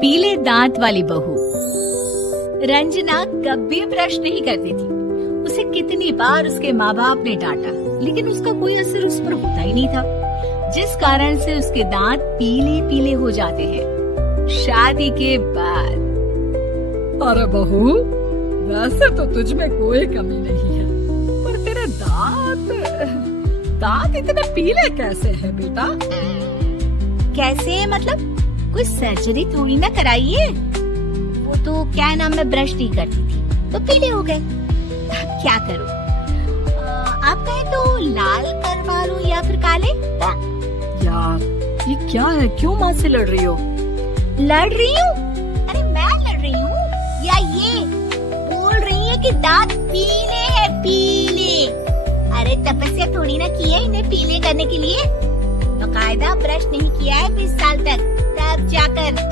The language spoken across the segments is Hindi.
पीले दांत वाली बहू। रंजना कभी ब्रश नहीं करती थी। उसे कितनी बार उसके माँ बाप ने डांटा, लेकिन उसका कोई असर उस पर होता ही नहीं था, जिस कारण से उसके दांत पीले पीले हो जाते हैं। शादी के बाद अरे बहू, वैसे तो तुझ में कोई कमी नहीं है, पर तेरे दांत इतने पीले कैसे हैं बेटा? कैसे मतलब? कोई सर्जरी थोड़ी ना कराइए। वो तो क्या नाम, मैं ब्रश नहीं करती थी तो पीले हो गए। अब क्या करूं? आप कहें तो लाल करवा लूं या फिर काले? यार ये क्या है, क्यों माँ से लड़ रही हो? लड़ रही हूँ? अरे मैं लड़ रही हूँ या ये बोल रही है कि दांत पीले हैं, पीले। अरे तपस्या थोड़ी ना की है इन्हें पीले करने के लिए। बकायदा ब्रश नहीं किया है 20 साल तक, तब जाकर।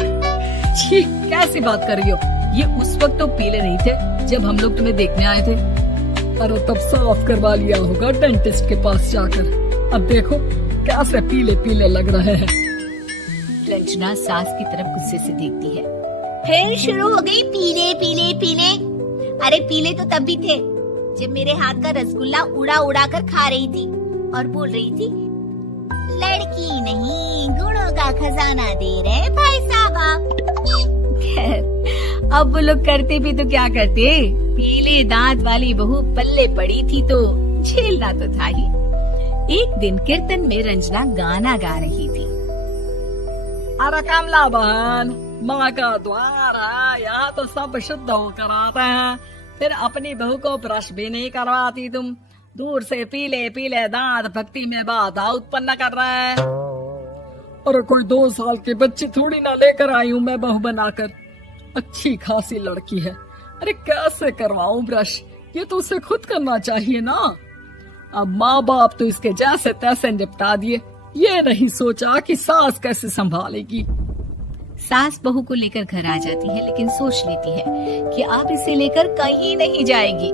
छी, कैसी बात कर रही हो? ये उस वक्त तो पीले नहीं थे जब हम लोग तुम्हें देखने आए थे। अरे तब साफ करवा लिया होगा डेंटिस्ट के पास जाकर। अब देखो कैसे पीले पीले लग रहे हैं। रंजना सास की तरफ गुस्से से देखती है। फिर शुरू हो गई पीले पीले पीले। अरे पीले तो तब भी थे जब मेरे हाथ का रसगुल्ला उड़ा उड़ा कर खा रही थी और बोल रही थी, लड़की नहीं गुणों का खजाना दे रहे भाई साहब आप। अब वो लोग करते भी तो क्या करते, पीले दांत वाली बहू पल्ले पड़ी थी तो झेलना तो था ही। एक दिन कीर्तन में रंजना गाना गा रही थी। अरे कमला बहन, माँ का द्वार है, यहाँ तो सब शुद्ध होकर आते हैं, फिर अपनी बहू को ब्रश भी नहीं करवाती तुम। दूर से पीले पीले दांत भक्ति में बाधा उत्पन्न कर रहे हैं। अरे कोई 2 साल की बच्ची थोड़ी ना लेकर आई हूँ मैं बहू बनाकर। अच्छी खासी लड़की है, अरे कैसे करवाऊं ब्रश? ये तो उसे खुद करना चाहिए ना। अब माँ बाप तो इसके जैसे तैसे निपटा दिए, ये नहीं सोचा कि सास कैसे संभालेगी। सास बहू को लेकर घर आ जाती है, लेकिन सोच लेती है कि अब इसे लेकर कहीं नहीं जाएगी।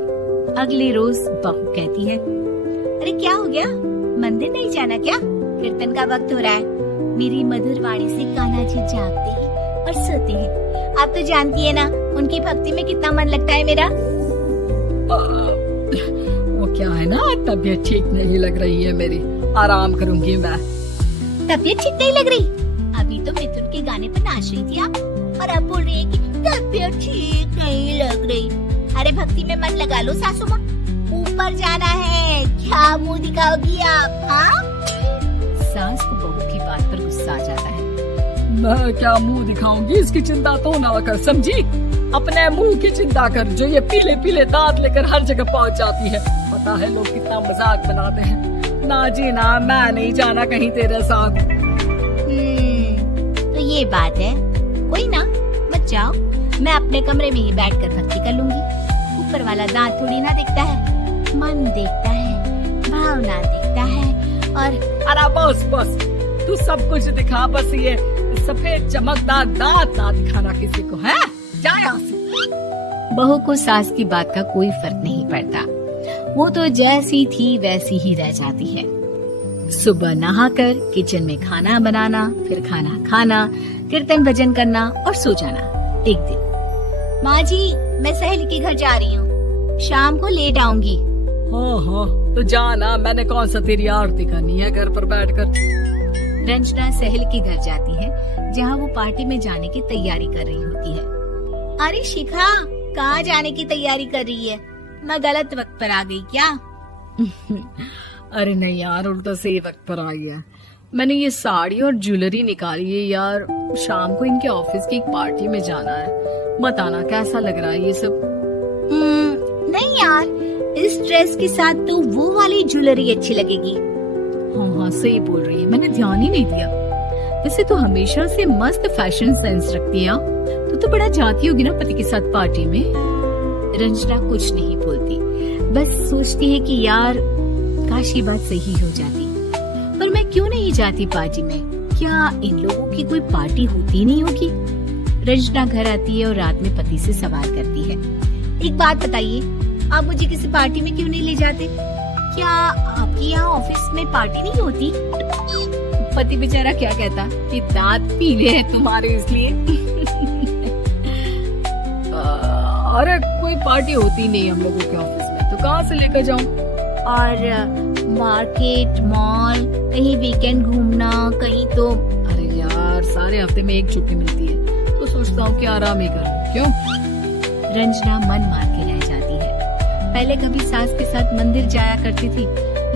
अगले रोज बहू कहती है, अरे क्या हो गया, मंदिर नहीं जाना क्या? कीर्तन का वक्त हो रहा है। मेरी मधुर वाणी से कान्हा जी जागते हैं और सोते हैं। आप तो जानती है ना उनकी भक्ति में कितना मन लगता है मेरा। वो क्या है ना, तबीयत ठीक नहीं लग रही है मेरी, आराम करूंगी मैं। तबीयत ठीक नहीं लग रही? अभी तो मिथुन के गाने पर नाच रही थी आप, और अब बोल रही है कि तबीयत ठीक नहीं लग रही। अरे भक्ति में मन लगा लो सासू माँ, ऊपर जाना है, क्या मुंह दिखाओगी आप? हाँ? सास को बहू की बात पर गुस्सा आ जाता है। मैं क्या मुंह दिखाऊंगी, इसकी चिंता तो ना कर, समझी? अपने मुंह की चिंता कर, जो ये पीले पीले दांत लेकर हर जगह पहुंच जाती है। पता है लोग कितना मजाक बनाते हैं। ना जी ना, मैं नहीं जाना कहीं तेरे साथ। तो ये बात है, कोई ना, मत जाओ, मैं अपने कमरे में ही बैठकर भक्ति कर लूंगी। ऊपर वाला दांत थोड़ी ना देखता है, मन देखता है, भावना देखता है। और अरे बस, तू सब कुछ दिखा, बस ये सफेद चमकदार दांत ना दिखाना किसी को, है? जा यहाँ से। बहू को सास की बात का कोई फर्क नहीं पड़ता, वो तो जैसी थी वैसी ही रह जाती है। सुबह नहाकर किचन में खाना बनाना, फिर खाना खाना, कीर्तन भजन करना और सो जाना। एक दिन, माँ जी मैं सहेली के घर जा रही हूँ, शाम को लेट आऊंगी। हाँ, तो जाना, मैंने कौन सा तेरी आरती करनी है घर पर बैठकर। रंजना सहेली के घर जाती है, जहाँ वो पार्टी में जाने की तैयारी कर रही होती है। अरे शिखा, कहाँ जाने की तैयारी कर रही है? मैं गलत वक्त पर आ गई क्या? अरे नहीं यार, उल्टा सही वक्त पर आ गया। मैंने ये साड़ी और ज्वेलरी निकाली है यार, शाम को इनके ऑफिस की एक पार्टी में जाना है। बताना कैसा लग रहा है ये सब? नहीं यार, इस ड्रेस के साथ तो वो वाली ज्वेलरी अच्छी लगेगी। हाँ, सही बोल रही है, मैंने ध्यान ही नहीं दिया। वैसे तो हमेशा से मस्त फैशन सेंस रखती है। तो बड़ा जाती होगी ना पति के साथ पार्टी में। रंजना कुछ नहीं बोलती, बस सोचती है कि यार काश ये बात सही हो जाती, पर मैं क्यों नहीं जाती पार्टी में? क्या इन लोगों की कोई पार्टी होती नहीं होगी? रंजना घर आती है और रात में पति से सवाल करती है, एक बात बताइए, आप मुझे किसी पार्टी में क्यों नहीं ले जाते? क्या आपके यहाँ ऑफिस में पार्टी नहीं होती? पति बेचारा क्या कहता कि दांत पीले हैं तुम्हारे इसलिए। अरे कोई पार्टी होती नहीं हम लोगों के ऑफिस में, तो कहाँ से लेकर जाऊं? और मार्केट, मॉल, कहीं वीकेंड घूमना, कहीं तो। अरे यार, सारे हफ्ते में एक छुट्टी मिलती है, तो सोचता हूँ कि आराम ही कर लूं। क्यों? रंजना मन मार के रह जाती है। पहले कभी सास के साथ मंदिर जाया करती थी,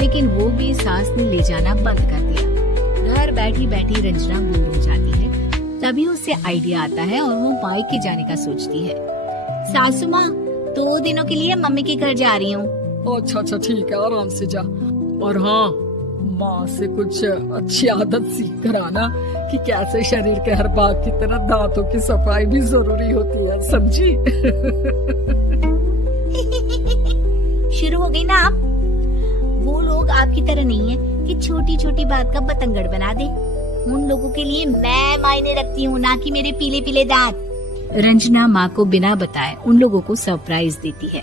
लेकिन वो भी सास ने ले जाना बंद कर दिया। घर बैठी बैठी रंजना बोर हो जाती है। तभी उसे आइडिया आता है और वो मायके जाने का सोचती है। सासू माँ, 2 दिनों के लिए मम्मी के घर जा रही हूँ। अच्छा अच्छा, ठीक है, आराम से जा। और हाँ, माँ से कुछ अच्छी आदत सीख कर आना कि कैसे शरीर के हर भाग की तरह दांतों की सफाई भी जरूरी होती है, समझी? शुरू हो गई ना आप? वो लोग आपकी तरह नहीं है कि छोटी छोटी बात का बतंगड़ बना दे। उन लोगों के लिए मैं मायने रखती हूँ, ना कि मेरे पीले पीले दांत। रंजना माँ को बिना बताए उन लोगों को सरप्राइज देती है,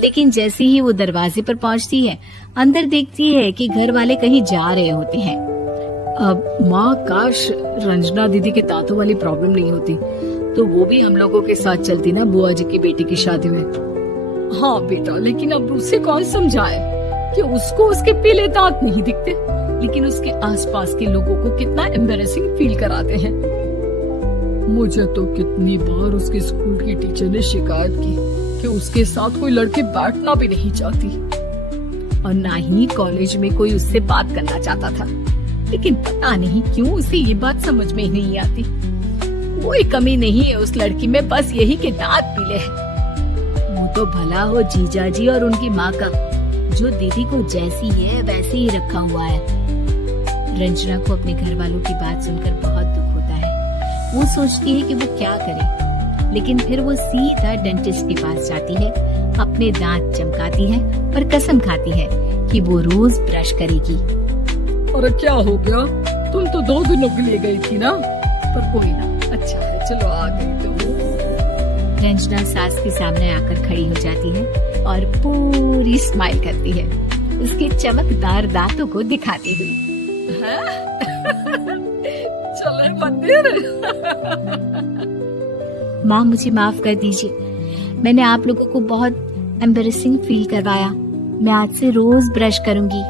लेकिन जैसे ही वो दरवाजे पर पहुँचती है, अंदर देखती है कि घर वाले कहीं जा रहे होते हैं। अब माँ, काश रंजना दीदी के दांतों वाली प्रॉब्लम नहीं होती, तो वो भी हम लोगों के साथ चलती ना बुआ जी की बेटी की शादी में। हाँ बेटा, लेकिन अब उसे कौन समझाए कि उसको उसके पीले दांत नहीं दिखते, लेकिन उसके आसपास के लोगों को कितना एम्बैरेसिंग फील कराते हैं। मुझे तो कितनी बार उसके स्कूल की टीचर ने शिकायत की कि उसके साथ कोई लड़की बैठना भी नहीं चाहती, और ना ही कॉलेज में कोई उससे बात करना चाहता था। लेकिन पता नहीं क्यों उसे ये बात समझ में ही नहीं आती। कोई कमी नहीं है उस लड़की में, बस यही कि दांत पीले हैं। वो तो भला हो जीजा जी और उनकी माँ का, जो दीदी को जैसी है वैसे ही रखा हुआ है। रंजना को अपने घर वालों की बात सुनकर बहुत दुख होता है। वो सोचती है कि वो क्या करे, लेकिन फिर वो सीधा डेंटिस्ट के पास जाती है, अपने दांत चमकाती है और कसम खाती है कि वो रोज ब्रश करेगी। अरे क्या हो गया? तुम तो 2 दिनों के लिए गई थी ना, पर कोई ना, अच्छा है, चलो आ गई तो। रंजना सास के सामने आकर खड़ी हो जाती है और पूरी स्माइल करती है, उसके चमकदार दांतों को दिखाती हुई। चले मंदिर। माँ, मुझे माफ कर दीजिए, मैंने आप लोगों को बहुत एम्बैरेसिंग फील करवाया। मैं आज से रोज ब्रश करूंगी।